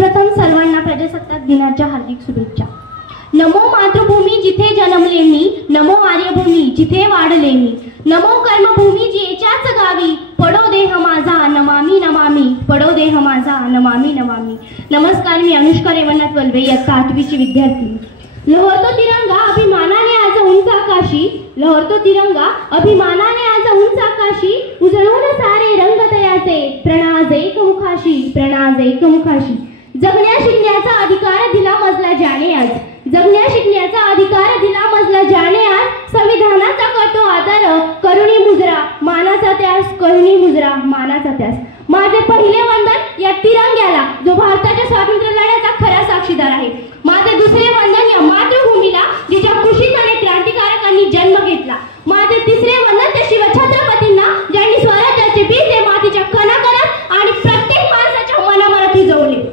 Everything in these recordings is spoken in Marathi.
सर्वप्रथम सर्वांना प्रजासत्ताक दिनाच्या हार्दिक शुभेच्छा। नमो मातृभूमी जिथे जन्मले मी, नमो आर्यभूमी जिथे वाढले मी, नमो कर्मभूमी जिच्याच गावी, पडो देह माझा नमामि नमामि, पडो देह माझा नमामि नमामि। नमस्कार, मी अनुष्का रेवणनाथ वल्वे, इयत्ता 8वीची विद्यार्थी। लहरतो तिरंगा अभिमानाने आज उंच आकाशी, लहरतो तिरंगा अभिमानाने आज उंच आकाशी, उजळून सारे रंग तयाचे, प्रणाज एकमुखाशी, प्रणाज एकमुखाशी। जगण्या शिकण्याचा अधिकार दिला मजला ज्याने आज, जगण्या शिकण्याचा अधिकार दिला मजला ज्याने आज, संविधानाचा करतो आदर, करुणी मुजरा मानाचा त्यास, करुणी मुजरा मानाचा त्यास। माझे पहिले वंदन या तिरंग्याला, जो भारताच्या स्वातंत्र्य लढ्याचा खरा साक्षीदार आहे। माझे दुसरे वंदन या मातृभूमीला, जिच्या कुशीत अनेक क्रांतिकारकांनी जन्म घेतला। माझे तिसरे वंदन त्या शिवछत्रपतींना, ज्यांनी स्वराज्याचे बीज हे मातीच्या कणाकणात आणि प्रत्येक माणसाच्या मनामनात रुजवले।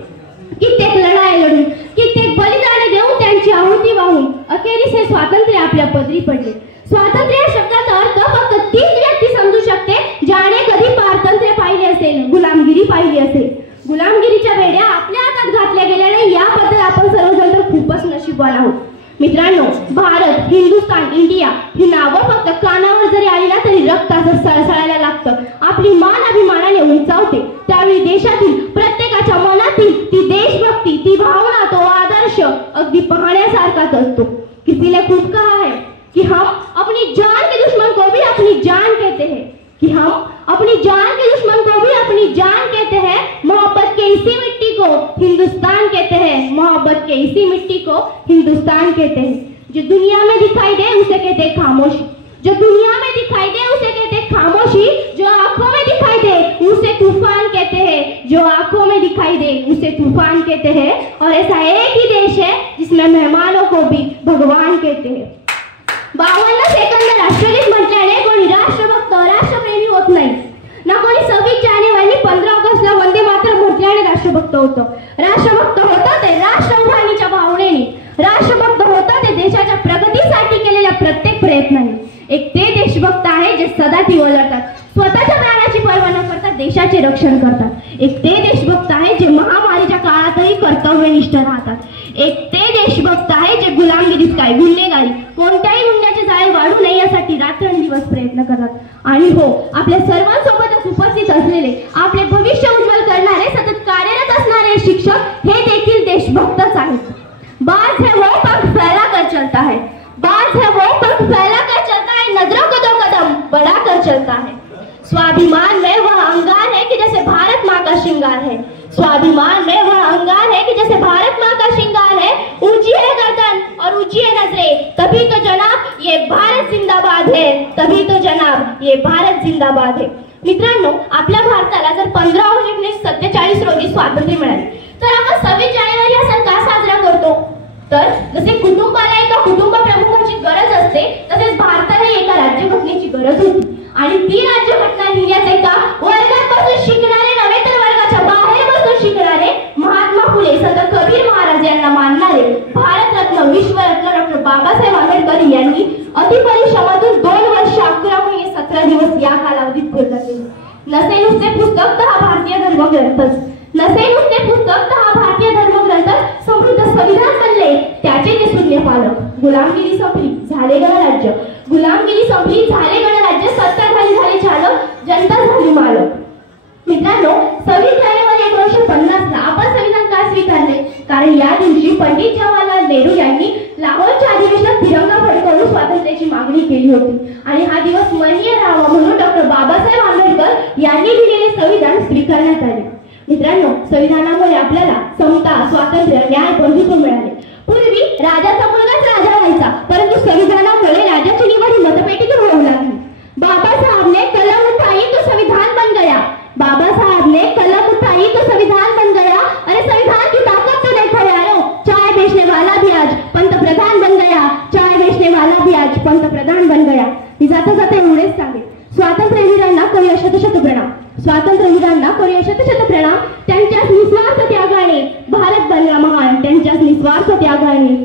कित्येक लढाई लढून, कित्येक बलिदाने देऊन, त्यांची आहुती वाहून अखेरीस हे स्वातंत्र्य आपल्या पदरी पडले। स्वातंत्र्य या शब्दाचा अर्थ फक्त तीच व्यक्ती समजू शकते ज्याने कधी पारतंत्र्य पाहिले असेल, गुलामगिरी पाहिली असेल। गुलामगिरीच्या वेड्या आपल्या हातात घातल्या गेल्या नाही, याबद्दल आपण सर्वजण तर खूपच नशीबवान आहोत। मित्रांनो, भारत, हिंदुस्थान, इंडिया ही नावं फक्त कानावर जरी आली ना तरी रक्त असं सळसळायला लागतं। आपली मान अभिमानाने उंचावते। त्यावेळी देशातील प्रत्येकाच्या मनातील ती देशभक्ती, ती भावना, तो आदर्श अगदी पाहण्यासारखाच असतो। किसी ने खूब कहा है कि हम अपनी जान के दुश्मन को भी अपनी जान कहते हैं, कि हम अपनी जान के दुश्मन को भी अपनी जान कहते हैं। मोहब्बत के इसी मिट्टी को हिंदुस्तान कहते हैं, मोहब्बत के इसी मिट्टी को हिंदुस्तान कहते हैं। जो दुनिया में दिखाई दे उसे कहते हैं खामोशी, जो दुनिया में दिखाई दे उसे कहते हैं खामोशी, जो आंखों में दिखाई दे उसे तूफान कहते हैं, जो आंखों में दिखाई दे उसे तूफान कहते हैं। और ऐसा एक ही देश है जिसमें मेहमानों को भी भगवान कहते हैं। 52 सेकंद राष्ट्रगीत म्हटल्याने कोणी राष्ट्रभक्त, राष्ट्रप्रेमी होत नाही ना, कोणी 26 जानेवारी 15 ऑगस्टला वंदे मातरम म्हटल्याने राष्ट्रभक्त होतं। राष्ट्रभक्त होतं ते राष्ट्रउभारणीच्या भावनेने, राष्ट्रभक्त होतं ते देशाच्या प्रगतीसाठी केलेल्या प्रत्येक प्रयत्नाने। एक ते देशभक्त आहे जे सदा तीव्र लढतात, स्वतःच्या प्राणाची पर्वा न करता देशाचे रक्षण करतात। एक ते देशभक्त आहे जे महामारीच्या काळातही कर्तव्यनिष्ठ राहतात। एक ते देशभक्त आहे जे गुलामगिरीत काय, गुन्हेगारी, कोणत्याही गुन्ह्याचे जाळे वाढू नये यासाठी रात्रंदिवस प्रयत्न करतात। आणि हो, आपल्या सर्वांसोबतच उपस्थित असलेले, आपले भविष्य उज्ज्वल करणारे, सतत कार्यरत असणारे शिक्षक हे देखील देशभक्तच आहेत। बाज है वो पंख फैला कर चलता है, बाज है वो पंख फैला कर चलता है, नजरों को 2 कदम बढ़ा कर चलता है। स्वाभिमान में वह अंगार है कि जैसे भारत माँ का श्रृंगार है, स्वाभिमान में वह अंगार है कि जैसे भारत माँ का श्रृंगार है। ऊंची है गर्दन और ऊंची है नजरें, तभी तो जनाब ये भारत जिंदाबाद है, तभी तो जनाब ये भारत जिंदाबाद है। मित्रांनो, आपल्या भारताला जर 15 ऑगस्ट 1947 रोजी स्वातंत्र्य मिळाले, तर आपण 26 जानेवारी हा सण का साजरा करतो? तर जसे कुटुंबाला एका कुटुंब प्रमुखाची गरज असते, तसेच भारताला एका राज्यघटनेची गरज होती। आणि ती राज्यघटना लिहिण्याचे काम वर्गात बसून शिकणारे नव्हे, तर वर्गाच्या बाहेर बसून शिकणारे, महात्मा फुले, संत कबीर महाराज यांना मानणारे, भारतरत्न, विश्वरत्न डॉक्टर बाबासाहेब आंबेडकर यांनी अतिपरिश्रमातून 2 वर्ष 11 महिने 17 दिवस या कालावधीत पूर्ण केले। नसे नुसते पुस्तक तर हा भारतीय धर्मग्रंथच, नसे नुसते पुस्तक तर हा भारतीय धर्मग्रंथच, समृद्ध संविधान बनले त्याचे ते शून्य पालक। गुलामगिरी संपली, झाले गणराज्य, गुलामगिरी संपली, झाले गणराज्य, सत्ताधारी झाले चालक, जनता झाली मालक। मित्रांनो, 26 जानेवारी 1950 ला आपण संविधान का स्वीकारले? कारण या दिवशी पंडित जवाहरलाल नेहरू यांनी लाहोरच्या अधिवेशनात तिरंगा फडकवून स्वातंत्र्याची मागणी केली होती। आणि हा दिवस स्मरणीय राहावा म्हणून डॉक्टर बाबासाहेब आंबेडकर यांनी लिहिलेले संविधान स्वीकारण्यात आले। मित्रांनो, संविधानामुळे आपल्याला समता, स्वातंत्र्य, न्याय, बंधुत्व मिळाले। पूर्वी राजाचा मुलगाच राजा व्हायचा, परंतु संविधानामुळे राजाची निवड ही मतपेटीतून होऊ लागली। बाबासाहेब ने कलम उठाई तो संविधान बन गया, बाबासाहेब ने कलम उठाई तो संविधान बन गया। अरे संविधान की ताकत तो देखो यारो, चाय बेचने वाला भी आज पंतप्रधान बन गया, चाय बेचने वाला भी आज पंतप्रधान बन गया। मी जाता जाता एवढेच सांगेन, स्वातंत्र्यवीरांना कोणी शतशत प्रणाम, स्वातंत्र्यवीरांना कोणी शतशत प्रणाम। त्यांच्याच निस्वार्थ त्यागाने भारत बनला महान, त्यांच्याच निस्वार्थ त्यागाने